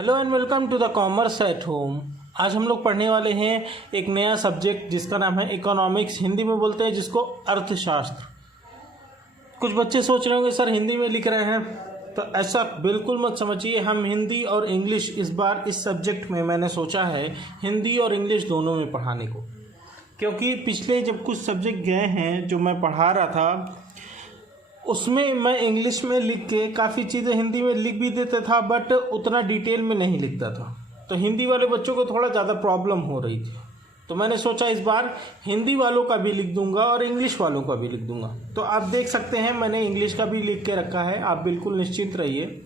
Hello and welcome to the commerce at home. आज हम लोग पढ़ने वाले हैं एक नया सब्जेक्ट जिसका नाम है इकोनॉमिक्स। हिंदी में बोलते हैं जिसको अर्थशास्त्र। कुछ बच्चे सोच रहे होंगे सर हिंदी में लिख रहे हैं, तो ऐसा बिल्कुल मत समझिए। हम हिंदी और इंग्लिश इस बार इस सब्जेक्ट में मैंने सोचा है हिंदी और इंग्लिश दोनों में पढ़ाने को, क्योंकि पिछले जब कुछ सब्जेक्ट गए हैं जो मैं पढ़ा रहा था उसमें मैं इंग्लिश में लिख के काफ़ी चीज़ें हिंदी में लिख भी देता था, बट उतना डिटेल में नहीं लिखता था, तो हिंदी वाले बच्चों को थोड़ा ज़्यादा प्रॉब्लम हो रही थी। तो मैंने सोचा इस बार हिंदी वालों का भी लिख दूंगा और इंग्लिश वालों का भी लिख दूंगा। तो आप देख सकते हैं मैंने इंग्लिश का भी लिख के रखा है, आप बिल्कुल निश्चिंत रहिए,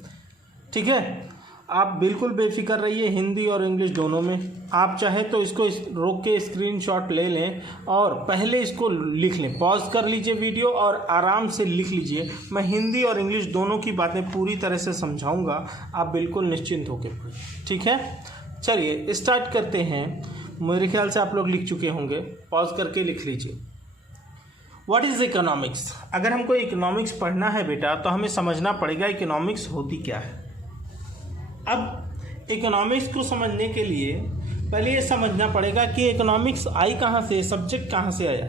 ठीक है। आप बिल्कुल बेफिक्र रहिए, हिंदी और इंग्लिश दोनों में। आप चाहे तो इसको रोक के स्क्रीनशॉट ले लें और पहले इसको लिख लें, पॉज कर लीजिए वीडियो और आराम से लिख लीजिए। मैं हिंदी और इंग्लिश दोनों की बातें पूरी तरह से समझाऊंगा, आप बिल्कुल निश्चिंत होकर पढ़िए, ठीक है। चलिए स्टार्ट करते हैं। मेरे ख्याल से आप लोग लिख चुके होंगे, पॉज करके लिख लीजिए। What is economics? अगर हमको इकोनॉमिक्स पढ़ना है बेटा तो हमें समझना पड़ेगा इकोनॉमिक्स होती क्या है। अब इकोनॉमिक्स को समझने के लिए पहले ये समझना पड़ेगा कि इकोनॉमिक्स आई कहाँ से, सब्जेक्ट कहाँ से आया।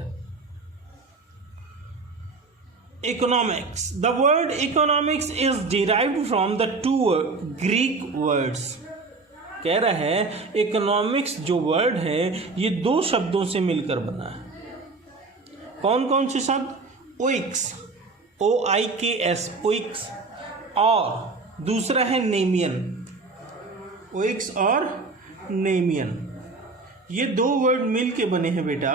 Economics, the word economics is derived from the two Greek words. कह रहा है इकोनॉमिक्स जो वर्ड है ये दो शब्दों से मिलकर बना है। कौन कौन से शब्द? ओइक्स, OIKS, ओइक्स, और दूसरा है नेमियन, ओइक्स और नेमियन। ये दो वर्ड मिल के बने हैं बेटा,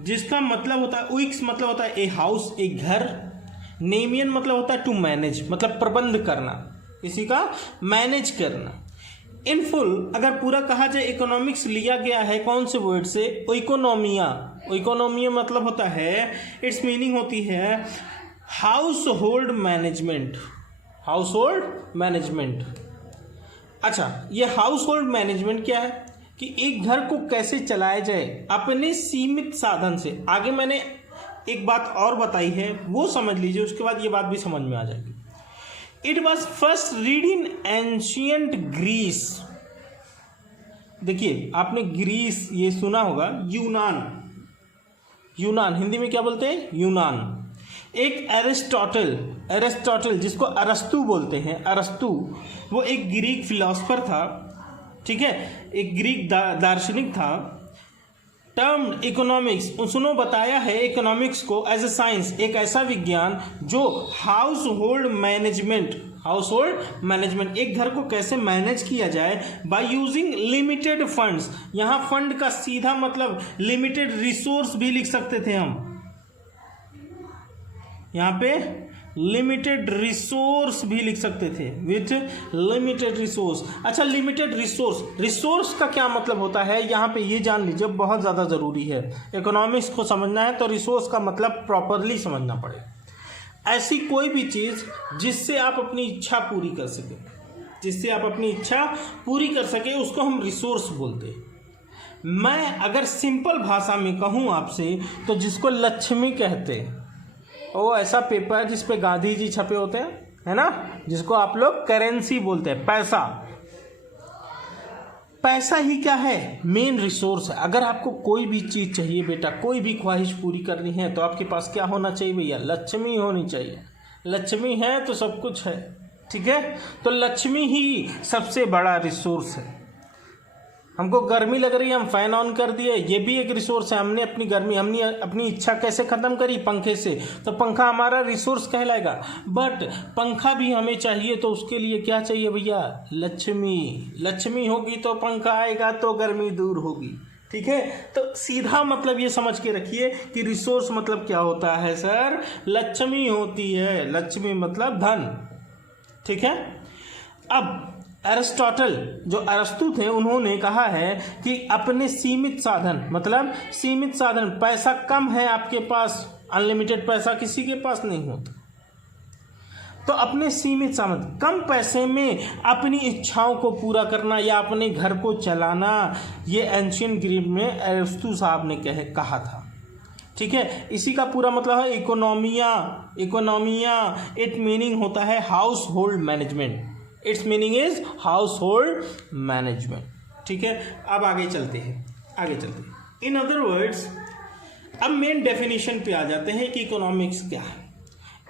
जिसका मतलब होता है ओइक्स मतलब होता है ए हाउस, एक घर। नेमियन मतलब होता है टू मैनेज, मतलब प्रबंध करना, किसी का मैनेज करना। इन फुल अगर पूरा कहा जाए इकोनॉमिक्स लिया गया है कौन से वर्ड से? इकोनॉमिया। इकोनॉमिया मतलब होता है, इट्स मीनिंग होती है house hold management. House hold management. अच्छा, ये हाउस होल्ड मैनेजमेंट क्या है कि एक घर को कैसे चलाया जाए अपने सीमित साधन से। आगे मैंने एक बात और बताई है वो समझ लीजिए, उसके बाद ये बात भी समझ में आ जाएगी। It was first read in ancient Greece. देखिए आपने ग्रीस ये सुना होगा, यूनान। यूनान हिंदी में क्या बोलते हैं? यूनान। एक एरिस्टोटल जिसको अरस्तु बोलते हैं, अरस्तु वो एक ग्रीक फिलोसफर था, ठीक है, एक ग्रीक दार्शनिक था। टर्म इकोनॉमिक्स, सुनो, बताया है इकोनॉमिक्स को एज ए साइंस, एक ऐसा विज्ञान जो हाउस होल्ड मैनेजमेंट, एक घर को कैसे मैनेज किया जाए बाय यूजिंग लिमिटेड फंड्स। यहाँ फंड का सीधा मतलब लिमिटेड रिसोर्स भी लिख सकते थे हम, यहाँ पे लिमिटेड रिसोर्स भी लिख सकते थे, विथ लिमिटेड रिसोर्स। अच्छा, लिमिटेड रिसोर्स का क्या मतलब होता है यहाँ पे ये जान लीजिए, बहुत ज़्यादा ज़रूरी है। इकोनॉमिक्स को समझना है तो रिसोर्स का मतलब प्रॉपरली समझना पड़ेगा। ऐसी कोई भी चीज़ जिससे आप अपनी इच्छा पूरी कर सके, उसको हम रिसोर्स बोलते हैं। मैं अगर सिंपल भाषा में कहूँ आपसे तो जिसको लक्ष्मी कहते हैं, वो ऐसा पेपर जिस पे गांधी जी छपे होते हैं, है ना, जिसको आप लोग करेंसी बोलते हैं, पैसा। पैसा ही क्या है? मेन रिसोर्स है। अगर आपको कोई भी चीज़ चाहिए बेटा, कोई भी ख्वाहिश पूरी करनी है तो आपके पास क्या होना चाहिए भैया? लक्ष्मी होनी चाहिए। लक्ष्मी है तो सब कुछ है, ठीक है। तो लक्ष्मी ही सबसे बड़ा रिसोर्स है। हमको गर्मी लग रही है, हम फैन ऑन कर दिए, ये भी एक रिसोर्स है। हमने अपनी इच्छा कैसे ख़त्म करी? पंखे से। तो पंखा हमारा रिसोर्स कहलाएगा। बट पंखा भी हमें चाहिए तो उसके लिए क्या चाहिए भैया? लक्ष्मी होगी तो पंखा आएगा तो गर्मी दूर होगी, ठीक है। तो सीधा मतलब ये समझ के रखिए कि रिसोर्स मतलब क्या होता है सर? लक्ष्मी होती है। लक्ष्मी मतलब धन, ठीक है। अब एरिस्टोटल जो अरस्तु थे उन्होंने कहा है कि अपने सीमित साधन, पैसा कम है आपके पास, अनलिमिटेड पैसा किसी के पास नहीं होता, तो अपने सीमित साधन, कम पैसे में अपनी इच्छाओं को पूरा करना या अपने घर को चलाना, ये एंशियंट ग्रीक में अरस्तु साहब ने कहा था, ठीक है। इसी का पूरा मतलब है इकोनॉमिया। इट मीनिंग होता है house hold management. It's meaning is house hold management. ठीक है, अब आगे चलते हैं। इन अदर वर्ड्स, अब मेन डेफिनेशन पे आ जाते हैं कि इकोनॉमिक्स क्या है।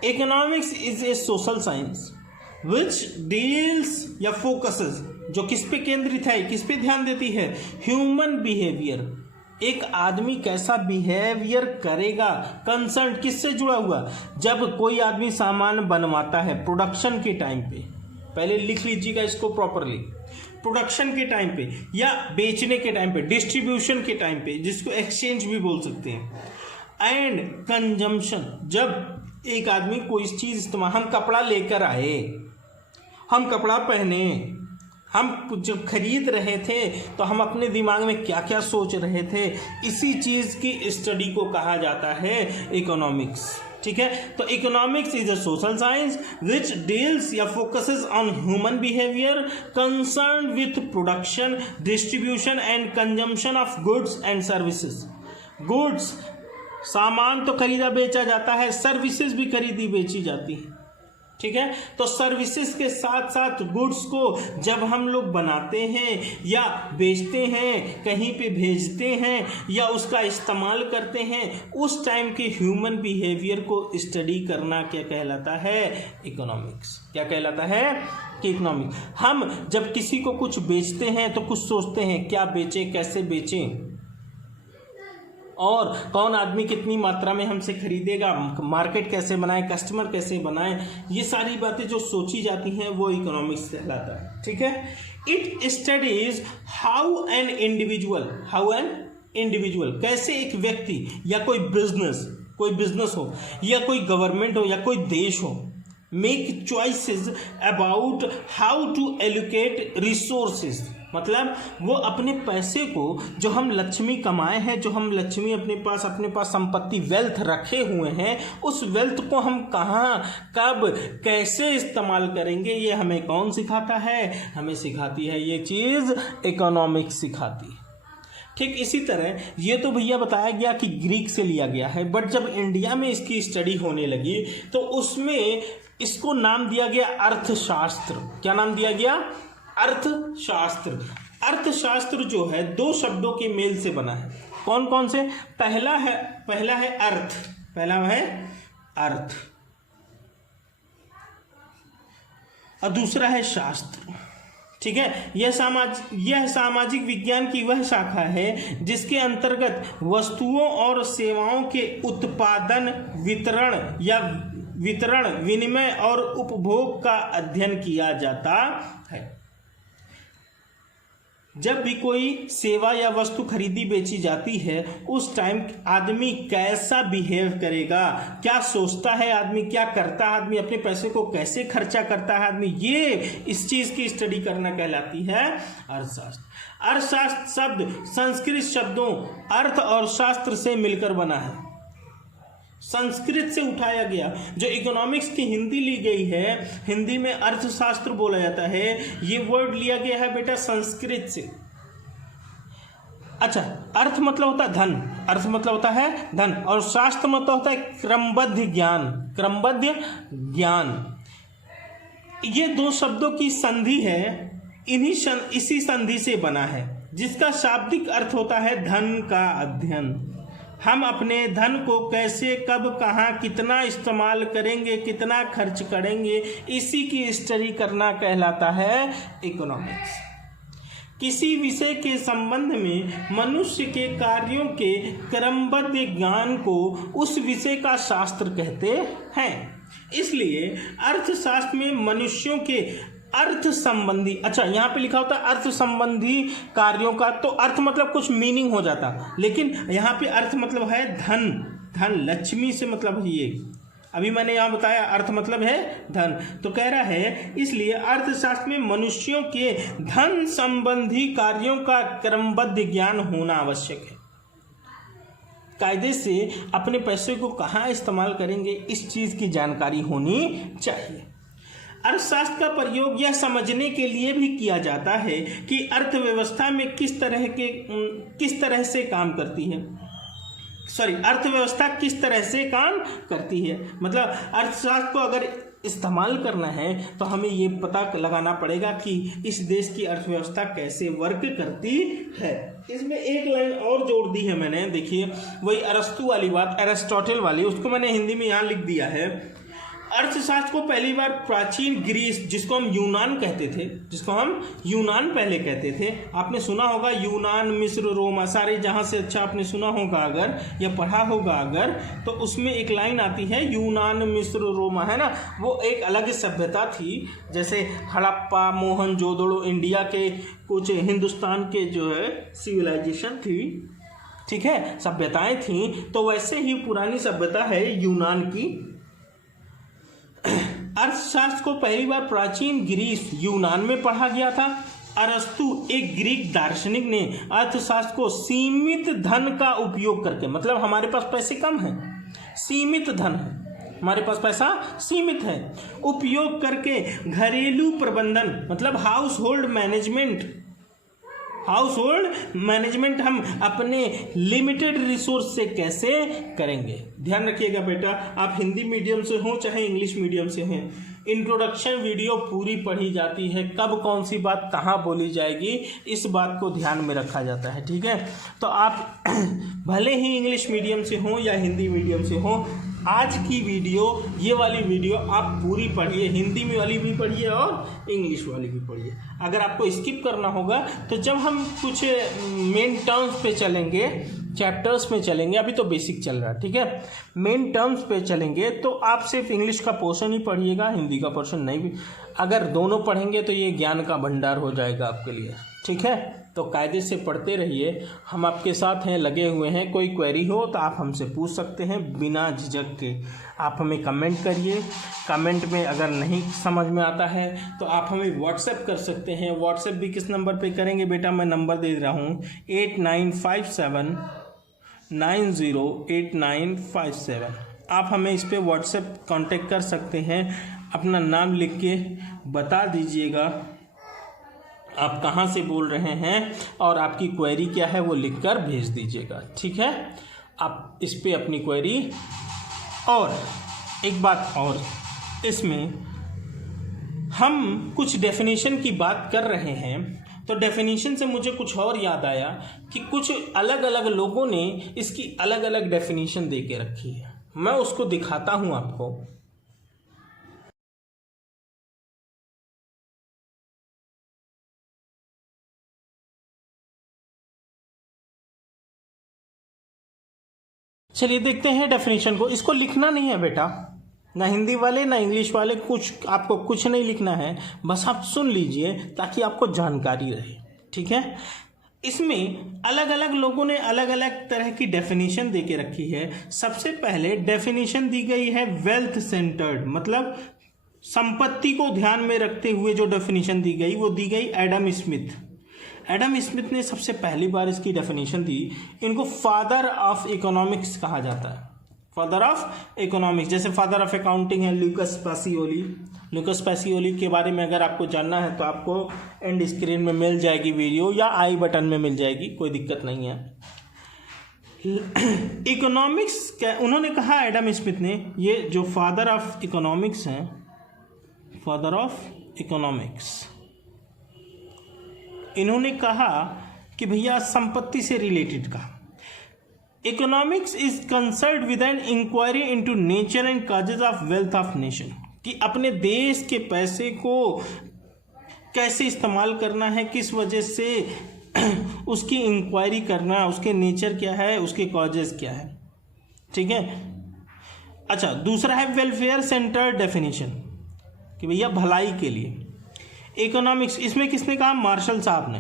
Economics is a social science which deals या फोकसेस, जो किस पे केंद्रित है, किस पे ध्यान देती है, ह्यूमन बिहेवियर, एक आदमी कैसा बिहेवियर करेगा, कंसर्न किससे जुड़ा हुआ, जब कोई आदमी सामान बनवाता है प्रोडक्शन के टाइम पे, पहले लिख लीजिएगा इसको प्रॉपरली, प्रोडक्शन के टाइम पे या बेचने के टाइम पे, डिस्ट्रीब्यूशन के टाइम पे, जिसको एक्सचेंज भी बोल सकते हैं, एंड कंजम्पशन, जब एक आदमी कोई चीज इस्तेमाल, हम कपड़ा लेकर आए, हम कपड़ा पहने, हम जब खरीद रहे थे तो हम अपने दिमाग में क्या क्या सोच रहे थे, इसी चीज की स्टडी को कहा जाता है इकोनॉमिक्स। ठीक है, तो economics is a social science which deals या focuses on human behaviour concern with production, distribution and consumption of goods and services. Goods, सामान तो खरीदा बेचा जाता है, सर्विसेज भी खरीदी बेची जाती है। ठीक है, तो सर्विसेज के साथ साथ गुड्स को जब हम लोग बनाते हैं या बेचते हैं, कहीं पे भेजते हैं या उसका इस्तेमाल करते हैं, उस टाइम के ह्यूमन बिहेवियर को स्टडी करना क्या कहलाता है, इकोनॉमिक्स। क्या कहलाता है कि इकोनॉमिक्स। हम जब किसी को कुछ बेचते हैं तो कुछ सोचते हैं, क्या बेचें, कैसे बेचें, और कौन आदमी कितनी मात्रा में हमसे खरीदेगा, मार्केट कैसे बनाए, कस्टमर कैसे बनाए, ये सारी बातें जो सोची जाती हैं वो इकोनॉमिक्स कहलाता है। ठीक है, it studies how an individual, कैसे एक व्यक्ति या कोई बिजनेस हो या कोई गवर्नमेंट हो या कोई देश हो, make choices about how to allocate resources, मतलब वो अपने पैसे को, जो हम लक्ष्मी कमाए हैं, जो हम लक्ष्मी अपने पास संपत्ति, वेल्थ रखे हुए हैं, उस वेल्थ को हम कहाँ, कब, कैसे इस्तेमाल करेंगे, ये हमें कौन सिखाता है, हमें सिखाती है ये चीज़ इकोनॉमिक्स सिखाती है। ठीक इसी तरह ये तो भैया बताया गया कि ग्रीक से लिया गया है, बट जब इंडिया में इसकी स्टडी होने लगी तो उसमें इसको नाम दिया गया अर्थशास्त्र। क्या नाम दिया गया, अर्थशास्त्र। अर्थशास्त्र जो है दो शब्दों के मेल से बना है। कौन कौन से, पहला है अर्थ और दूसरा है शास्त्र। ठीक है, यह सामाजिक विज्ञान की वह शाखा है जिसके अंतर्गत वस्तुओं और सेवाओं के उत्पादन, वितरण, विनिमय और उपभोग का अध्ययन किया जाता है। जब भी कोई सेवा या वस्तु खरीदी बेची जाती है, उस टाइम आदमी कैसा बिहेव करेगा, क्या सोचता है आदमी, क्या करता है आदमी, अपने पैसे को कैसे खर्चा करता है आदमी, ये इस चीज की स्टडी करना कहलाती है अर्थशास्त्र। अर्थशास्त्र शब्द संस्कृत शब्दों अर्थ और शास्त्र से मिलकर बना है, संस्कृत से उठाया गया। जो इकोनॉमिक्स की हिंदी ली गई है, हिंदी में अर्थशास्त्र बोला जाता है, ये वर्ड लिया गया है बेटा संस्कृत से। अच्छा, अर्थ मतलब होता है धन, और शास्त्र मतलब होता है क्रमबद्ध ज्ञान। ये दो शब्दों की संधि है, इसी संधि से बना है, जिसका शाब्दिक अर्थ होता है धन का अध्ययन। हम अपने धन को कैसे, कब, कहाँ, कितना इस्तेमाल करेंगे, कितना खर्च करेंगे, इसी की स्टडी करना कहलाता है इकोनॉमिक्स। किसी विषय के संबंध में मनुष्य के कार्यों के क्रमबद्ध ज्ञान को उस विषय का शास्त्र कहते हैं। इसलिए अर्थशास्त्र में मनुष्यों के अर्थ संबंधी, अच्छा यहाँ पे लिखा होता है अर्थ संबंधी कार्यों का, तो अर्थ मतलब कुछ मीनिंग हो जाता, लेकिन यहाँ पे अर्थ मतलब है धन, लक्ष्मी से मतलब है ये। अभी मैंने यहाँ बताया अर्थ मतलब है धन, तो कह रहा है इसलिए अर्थशास्त्र में मनुष्यों के धन संबंधी कार्यों का क्रमबद्ध ज्ञान होना आवश्यक है। कायदे से अपने पैसे को कहाँ इस्तेमाल करेंगे, इस चीज की जानकारी होनी चाहिए। अर्थशास्त्र का प्रयोग यह समझने के लिए भी किया जाता है कि अर्थव्यवस्था में अर्थव्यवस्था किस तरह से काम करती है। मतलब अर्थशास्त्र को अगर इस्तेमाल करना है तो हमें ये पता लगाना पड़ेगा कि इस देश की अर्थव्यवस्था कैसे वर्क करती है। इसमें एक लाइन और जोड़ दी है मैंने, देखिए वही अरस्तु वाली बात, एरिस्टोटल वाली, उसको मैंने हिंदी में यहाँ लिख दिया है। अर्थशास्त्र को पहली बार प्राचीन ग्रीस, जिसको हम यूनान कहते थे, जिसको हम यूनान पहले कहते थे, आपने सुना होगा यूनान, मिस्र, रोमा, सारे जहां से अच्छा आपने सुना होगा अगर या पढ़ा होगा अगर, तो उसमें एक लाइन आती है यूनान, मिस्र, रोमा, है ना, वो एक अलग सभ्यता थी। जैसे हड़प्पा, मोहनजोदड़ो इंडिया के कुछ हिंदुस्तान के जो है सिविलाइजेशन थी, ठीक है, सभ्यताएं थी, तो वैसे ही पुरानी सभ्यता है यूनान की। अर्थशास्त्र को पहली बार प्राचीन ग्रीस यूनान में पढ़ा गया था। अरस्तु एक ग्रीक दार्शनिक ने अर्थशास्त्र को सीमित धन का उपयोग करके, मतलब हमारे पास पैसे कम हैं, सीमित धन है, हमारे पास पैसा सीमित है, उपयोग करके घरेलू प्रबंधन, मतलब हाउस होल्ड मैनेजमेंट हम अपने लिमिटेड रिसोर्स से कैसे करेंगे। ध्यान रखिएगा बेटा, आप हिंदी मीडियम से हो चाहे इंग्लिश मीडियम से हैं, इंट्रोडक्शन वीडियो पूरी पढ़ी जाती है, कब कौन सी बात कहाँ बोली जाएगी इस बात को ध्यान में रखा जाता है, ठीक है। तो आप भले ही इंग्लिश मीडियम से हो या हिंदी मीडियम से हो, आज की वीडियो, ये वाली वीडियो आप पूरी पढ़िए, हिंदी में वाली भी पढ़िए और इंग्लिश वाली भी पढ़िए। अगर आपको स्किप करना होगा तो जब हम कुछ मेन टर्म्स पे चलेंगे, चैप्टर्स में चलेंगे, अभी तो बेसिक चल रहा है, ठीक है, मेन टर्म्स पे चलेंगे तो आप सिर्फ इंग्लिश का पोर्शन ही पढ़िएगा, हिंदी का पोर्शन नहीं भी। अगर दोनों पढ़ेंगे तो ये ज्ञान का भंडार हो जाएगा आपके लिए, ठीक है। तो कायदे से पढ़ते रहिए, हम आपके साथ हैं, लगे हुए हैं। कोई क्वेरी हो तो आप हमसे पूछ सकते हैं बिना झिझक के। आप हमें कमेंट करिए, कमेंट में अगर नहीं समझ में आता है तो आप हमें व्हाट्सएप कर सकते हैं। व्हाट्सएप भी किस नंबर पे करेंगे बेटा, मैं नंबर दे रहा हूँ 8957908957। आप हमें इस पर व्हाट्सएप कांटेक्ट कर सकते हैं। अपना नाम लिख के बता दीजिएगा आप कहाँ से बोल रहे हैं और आपकी क्वेरी क्या है वो लिखकर भेज दीजिएगा, ठीक है। आप इस पे अपनी क्वेरी, और एक बात और, इसमें हम कुछ डेफिनेशन की बात कर रहे हैं तो डेफिनेशन से मुझे कुछ और याद आया कि कुछ अलग अलग लोगों ने इसकी अलग अलग डेफिनेशन दे के रखी है, मैं उसको दिखाता हूँ आपको। चलिए देखते हैं डेफिनेशन को। इसको लिखना नहीं है बेटा, ना हिंदी वाले ना इंग्लिश वाले, कुछ आपको कुछ नहीं लिखना है, बस आप सुन लीजिए ताकि आपको जानकारी रहे, ठीक है। इसमें अलग अलग लोगों ने अलग अलग तरह की डेफिनेशन दे के रखी है। सबसे पहले डेफिनेशन दी गई है वेल्थ सेंटर्ड, मतलब संपत्ति को ध्यान में रखते हुए जो डेफिनेशन दी गई वो दी गई एडम स्मिथ। एडम स्मिथ ने सबसे पहली बार इसकी डेफिनेशन दी। इनको फादर ऑफ इकोनॉमिक्स कहा जाता है, फादर ऑफ इकोनॉमिक्स। जैसे फादर ऑफ अकाउंटिंग है लुकास पैसिओली। लुकास पैसिओली के बारे में अगर आपको जानना है तो आपको एंड स्क्रीन में मिल जाएगी वीडियो, या आई बटन में मिल जाएगी, कोई दिक्कत नहीं है। इकोनॉमिक्स क्या उन्होंने कहा, एडम स्मिथ ने, ये जो फादर ऑफ इकोनॉमिक्स हैं, फादर ऑफ इकोनॉमिक्स, इन्होंने कहा कि भैया संपत्ति से रिलेटेड कहा, economics is concerned with an inquiry into nature and causes of wealth of nation, कि अपने देश के पैसे को कैसे इस्तेमाल करना है, किस वजह से उसकी इंक्वायरी करना, उसके नेचर क्या है, उसके कॉजेज क्या है, ठीक है। अच्छा, दूसरा है वेलफेयर सेंटर्ड डेफिनेशन, कि भैया भलाई के लिए इकोनॉमिक्स। इसमें किसने कहा, मार्शल साहब ने,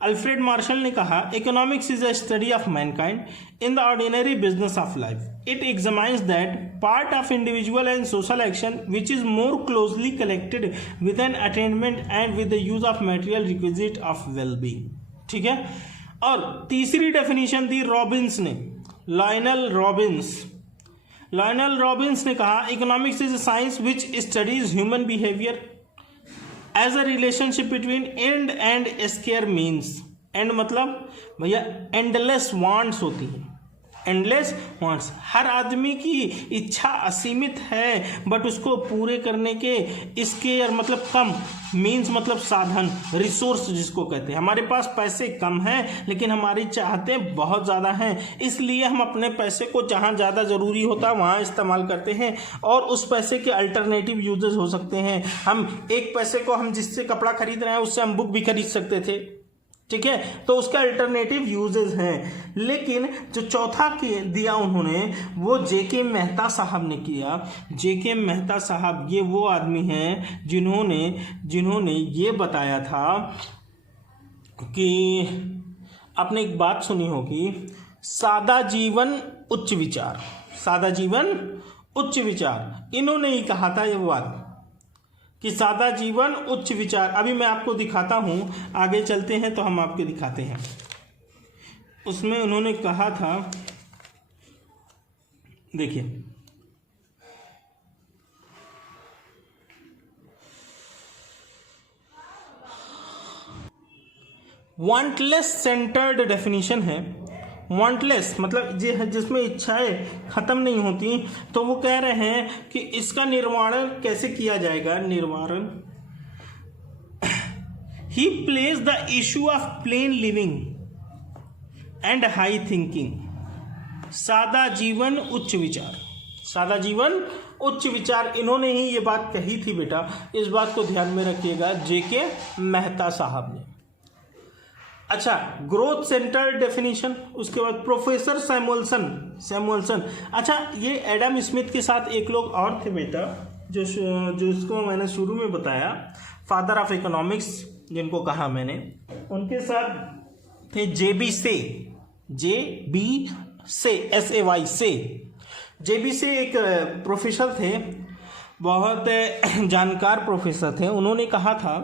अल्फ्रेड मार्शल ने कहा economics is a study of mankind in the ordinary business of life. It examines that part of individual and social action which is more closely connected with an attainment and with the use of material requisite of wellbeing, ठीक है। और तीसरी definition दी Robbins ने, Lionel Robbins ने कहा economics is a science which studies human behaviour as a relationship between and scarce means. And मतलब भैया एंडलेस वांट्स होती हैं, एंडलेस वांट्स, हर आदमी की इच्छा असीमित है बट उसको पूरे करने के स्केयर मतलब कम, मीन्स मतलब साधन, रिसोर्स जिसको कहते हैं। हमारे पास पैसे कम हैं लेकिन हमारी चाहतें बहुत ज़्यादा हैं, इसलिए हम अपने पैसे को जहाँ ज़्यादा ज़रूरी होता है वहाँ इस्तेमाल करते हैं और उस पैसे के अल्टरनेटिव यूजेस हो सकते हैं। हम एक पैसे को हम जिससे कपड़ा खरीद रहे हैं उससे हम बुक भी खरीद सकते थे, ठीक है, तो उसके अल्टरनेटिव यूजेस हैं। लेकिन जो चौथा के दिया उन्होंने वो जेके मेहता साहब ने किया। जेके मेहता साहब ये वो आदमी हैं जिन्होंने ये बताया था कि आपने एक बात सुनी होगी, सादा जीवन उच्च विचार, सादा जीवन उच्च विचार, इन्होंने ही कहा था ये बात कि सादा जीवन उच्च विचार। अभी मैं आपको दिखाता हूं, आगे चलते हैं तो हम आपको दिखाते हैं। उसमें उन्होंने कहा था, देखिए, वांटलेस सेंटर्ड डेफिनेशन है। वांटलेस मतलब जिसमें इच्छाएं खत्म नहीं होती, तो वो कह रहे हैं कि इसका निर्वारण कैसे किया जाएगा। निर्वारण, he place the issue of plain living and high thinking, सादा जीवन उच्च विचार, सादा जीवन उच्च विचार, इन्होंने ही ये बात कही थी बेटा, इस बात को ध्यान में रखिएगा, जेके मेहता साहब ने। अच्छा, ग्रोथ सेंटर डेफिनेशन, उसके बाद प्रोफेसर सैमुअल्सन। अच्छा, ये एडम स्मिथ के साथ एक लोग और थे बेटा, जो इसको मैंने शुरू में बताया, फादर ऑफ इकोनॉमिक्स जिनको कहा मैंने, उनके साथ थे JB से, SAY से। JB से एक प्रोफेसर थे, बहुत जानकार प्रोफेसर थे। उन्होंने कहा था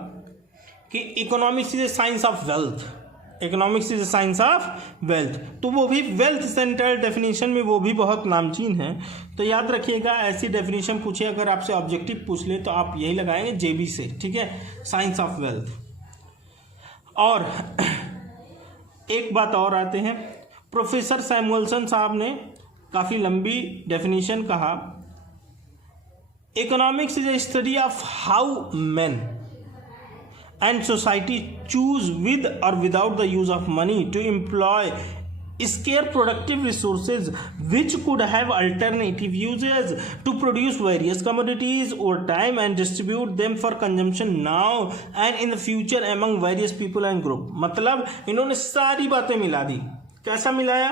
कि economics is a science of wealth, economics is science of wealth, तो वो भी वेल्थ सेंटर डेफिनेशन में वो भी बहुत नामचीन है। तो याद रखिएगा, ऐसी डेफिनेशन पूछे अगर आपसे ऑब्जेक्टिव पूछ ले तो आप यही लगाएंगे JB से, ठीक है, साइंस ऑफ वेल्थ। और एक बात और आते हैं, प्रोफेसर सैमुअल्सन साहब ने काफ़ी लंबी डेफिनेशन कहा, economics is a study of how man and society choose with or without the use of money to employ scarce productive resources which could have alternative uses to produce various commodities over time and distribute them for consumption now and in the future among various people and group। मतलब इन्होंने सारी बातें मिला दी। कैसा मिलाया?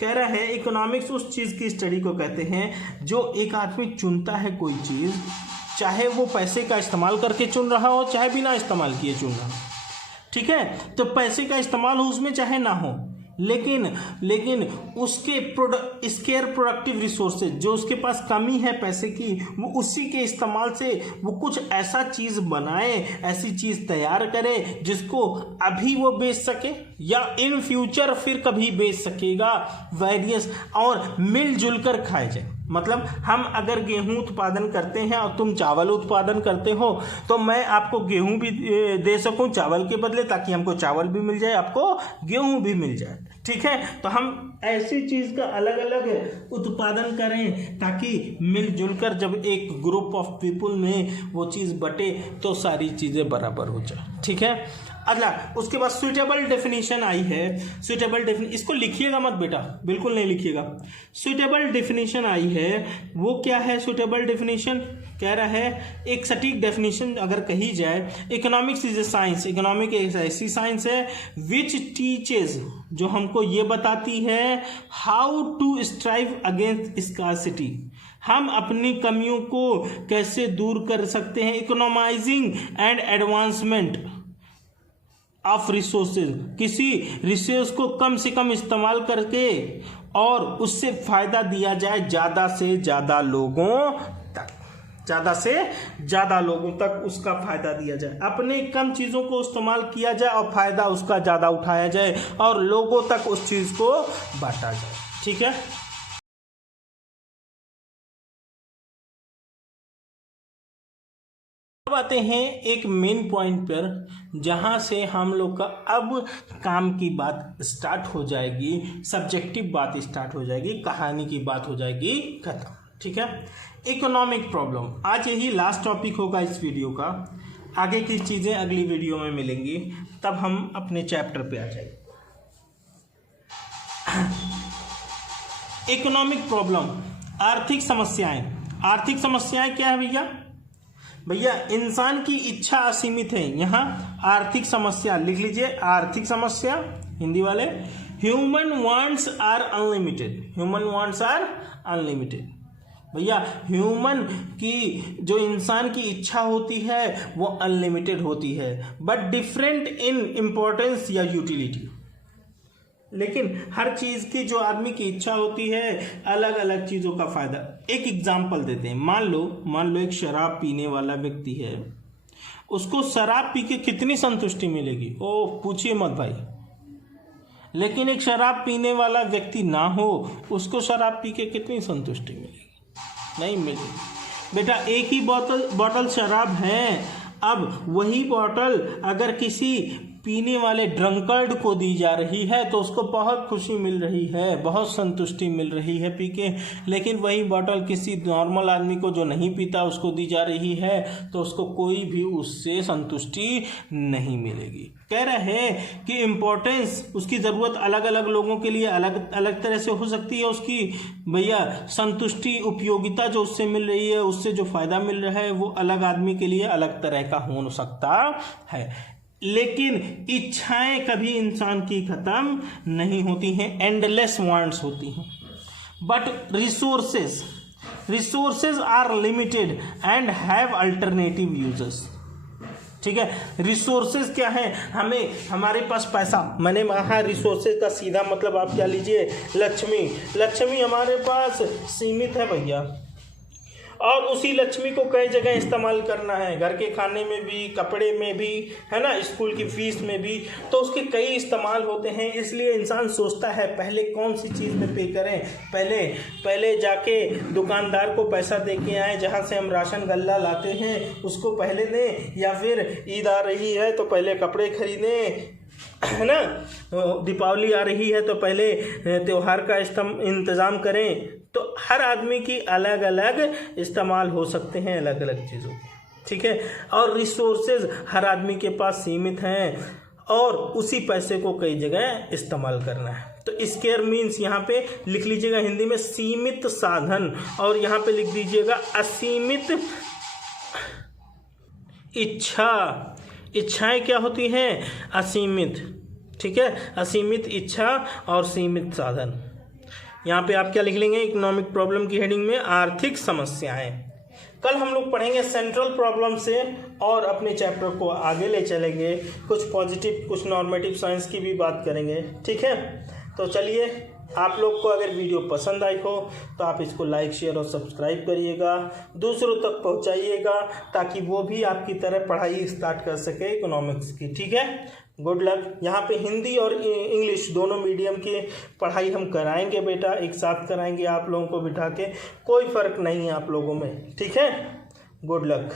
कह रहा है इकोनॉमिक्स उस चीज़ की स्टडी को कहते हैं जो एक आदमी चुनता है कोई चीज़, चाहे वो पैसे का इस्तेमाल करके चुन रहा हो चाहे बिना इस्तेमाल किए चुन रहा हो, ठीक है, तो पैसे का इस्तेमाल हो उसमें चाहे ना हो, लेकिन उसके स्केयर प्रोडक्टिव रिसोर्सेज जो उसके पास कमी है पैसे की, वो उसी के इस्तेमाल से वो कुछ ऐसा चीज़ बनाए, ऐसी चीज़ तैयार करे जिसको अभी वो बेच सके या इन फ्यूचर फिर कभी बेच सकेगा, वेरियस, और मिलजुल कर खाए जाए। मतलब हम अगर गेहूं उत्पादन करते हैं और तुम चावल उत्पादन करते हो तो मैं आपको गेहूं भी दे सकूं चावल के बदले, ताकि हमको चावल भी मिल जाए, आपको गेहूं भी मिल जाए, ठीक है। तो हम ऐसी चीज़ का अलग अलग उत्पादन करें ताकि मिलजुल कर जब एक ग्रुप ऑफ पीपल में वो चीज़ बटे तो सारी चीज़ें बराबर हो जाए, ठीक है। अगला, उसके बाद सुइटेबल डेफिनेशन आई है। सुइटेबल डेफिनेशन, इसको लिखिएगा मत बेटा, बिल्कुल नहीं लिखिएगा। सुइटेबल डेफिनेशन आई है, वो क्या है? सुइटेबल डेफिनेशन कह रहा है एक सटीक डेफिनेशन अगर कही जाए, economics is a science, economic एक ऐसी साइंस है विच टीचेज, जो हमको ये बताती है how to strive against scarcity, हम अपनी कमियों को कैसे दूर कर सकते हैं, economising and advancement of resources, किसी रिसोर्स को कम से कम इस्तेमाल करके और उससे फायदा दिया जाए ज़्यादा से ज़्यादा लोगों तक, ज़्यादा से ज़्यादा लोगों तक उसका फायदा दिया जाए, अपने कम चीज़ों को इस्तेमाल किया जाए और फायदा उसका ज़्यादा उठाया जाए और लोगों तक उस चीज़ को बांटा जाए, ठीक है। अब आते हैं एक मेन पॉइंट पर, जहाँ से हम लोग का अब काम की बात स्टार्ट हो जाएगी, सब्जेक्टिव बात स्टार्ट हो जाएगी, कहानी की बात हो जाएगी खत्म। ठीक है, इकोनॉमिक प्रॉब्लम आज यही लास्ट टॉपिक होगा इस वीडियो का। आगे की चीज़ें अगली वीडियो में मिलेंगी, तब हम अपने चैप्टर पे आ जाएंगे। इकोनॉमिक प्रॉब्लम, आर्थिक समस्याएं। आर्थिक समस्याएं क्या है भैया? इंसान की इच्छा असीमित है। यहाँ आर्थिक समस्या लिख लीजिए, आर्थिक समस्या हिंदी वाले। Human wants are unlimited, human wants are unlimited. भैया ह्यूमन की जो इंसान की इच्छा होती है वो अनलिमिटेड होती है, बट डिफरेंट इन इम्पोर्टेंस या यूटिलिटी। लेकिन हर चीज़ की जो आदमी की इच्छा होती है, अलग अलग चीज़ों का फायदा। एक एग्जाम्पल देते हैं। मान लो एक शराब पीने वाला व्यक्ति है, उसको शराब पी के कितनी संतुष्टि मिलेगी? ओ पूछिए मत भाई। लेकिन एक शराब पीने वाला व्यक्ति ना हो, उसको शराब पी के कितनी संतुष्टि मिलेगी? नहीं मिलेगी। बेटा एक ही बॉटल शराब है, अब वही बॉटल अगर किसी पीने वाले ड्रंकर्ड को दी जा रही है तो उसको बहुत खुशी मिल रही है, बहुत संतुष्टि मिल रही है पी के। लेकिन वही बॉटल किसी नॉर्मल आदमी को जो नहीं पीता उसको दी जा रही है तो उसको कोई भी उससे संतुष्टि नहीं मिलेगी। कह रहे हैं कि इम्पोर्टेंस, उसकी ज़रूरत अलग अलग लोगों के लिए अलग अलग तरह से हो सकती है। उसकी भैया संतुष्टि, उपयोगिता जो उससे मिल रही है, उससे जो फ़ायदा मिल रहा है वो अलग आदमी के लिए अलग तरह का हो सकता है। लेकिन इच्छाएं कभी इंसान की खत्म नहीं होती हैं, एंडलेस वांट्स होती हैं। But resources are limited and have alternative uses. ठीक है, रिसोर्सेज क्या है? हमारे पास पैसा, मैंने वहाँ रिसोर्सेज का सीधा मतलब आप क्या लीजिए, लक्ष्मी हमारे पास सीमित है भैया, और उसी लक्ष्मी को कई जगह इस्तेमाल करना है, घर के खाने में भी, कपड़े में भी, है ना, स्कूल की फीस में भी, तो उसके कई इस्तेमाल होते हैं। इसलिए इंसान सोचता है पहले कौन सी चीज़ में पे करें, पहले जाके दुकानदार को पैसा दे के आए, जहाँ से हम राशन गल्ला लाते हैं उसको पहले दें, या फिर ईद आ रही है तो पहले कपड़े खरीदें, है ना, दीपावली आ रही है तो पहले त्योहार का इंतज़ाम करें। तो हर आदमी की अलग अलग इस्तेमाल हो सकते हैं अलग अलग चीज़ों के। ठीक है, और रिसोर्सेज हर आदमी के पास सीमित हैं और उसी पैसे को कई जगह इस्तेमाल करना है। तो स्केयर मीन्स यहाँ पे लिख लीजिएगा हिंदी में सीमित साधन, और यहाँ पे लिख दीजिएगा असीमित इच्छा। इच्छाएं क्या होती हैं? असीमित। ठीक है, असीमित इच्छा और सीमित साधन। यहाँ पे आप क्या लिख लेंगे इकोनॉमिक प्रॉब्लम की हेडिंग में? आर्थिक समस्याएं। कल हम लोग पढ़ेंगे सेंट्रल प्रॉब्लम से और अपने चैप्टर को आगे ले चलेंगे, कुछ पॉजिटिव कुछ नॉर्मेटिव साइंस की भी बात करेंगे। ठीक है, तो चलिए, आप लोग को अगर वीडियो पसंद आई हो तो आप इसको लाइक, शेयर और सब्सक्राइब करिएगा, दूसरों तक पहुंचाइएगा, ताकि वो भी आपकी तरह पढ़ाई स्टार्ट कर सके इकोनॉमिक्स की। ठीक है, गुड लक। यहाँ पे हिंदी और इंग्लिश दोनों मीडियम की पढ़ाई हम कराएंगे बेटा, एक साथ कराएंगे आप लोगों को बिठा के, कोई फ़र्क नहीं है आप लोगों में। ठीक है, गुड लक।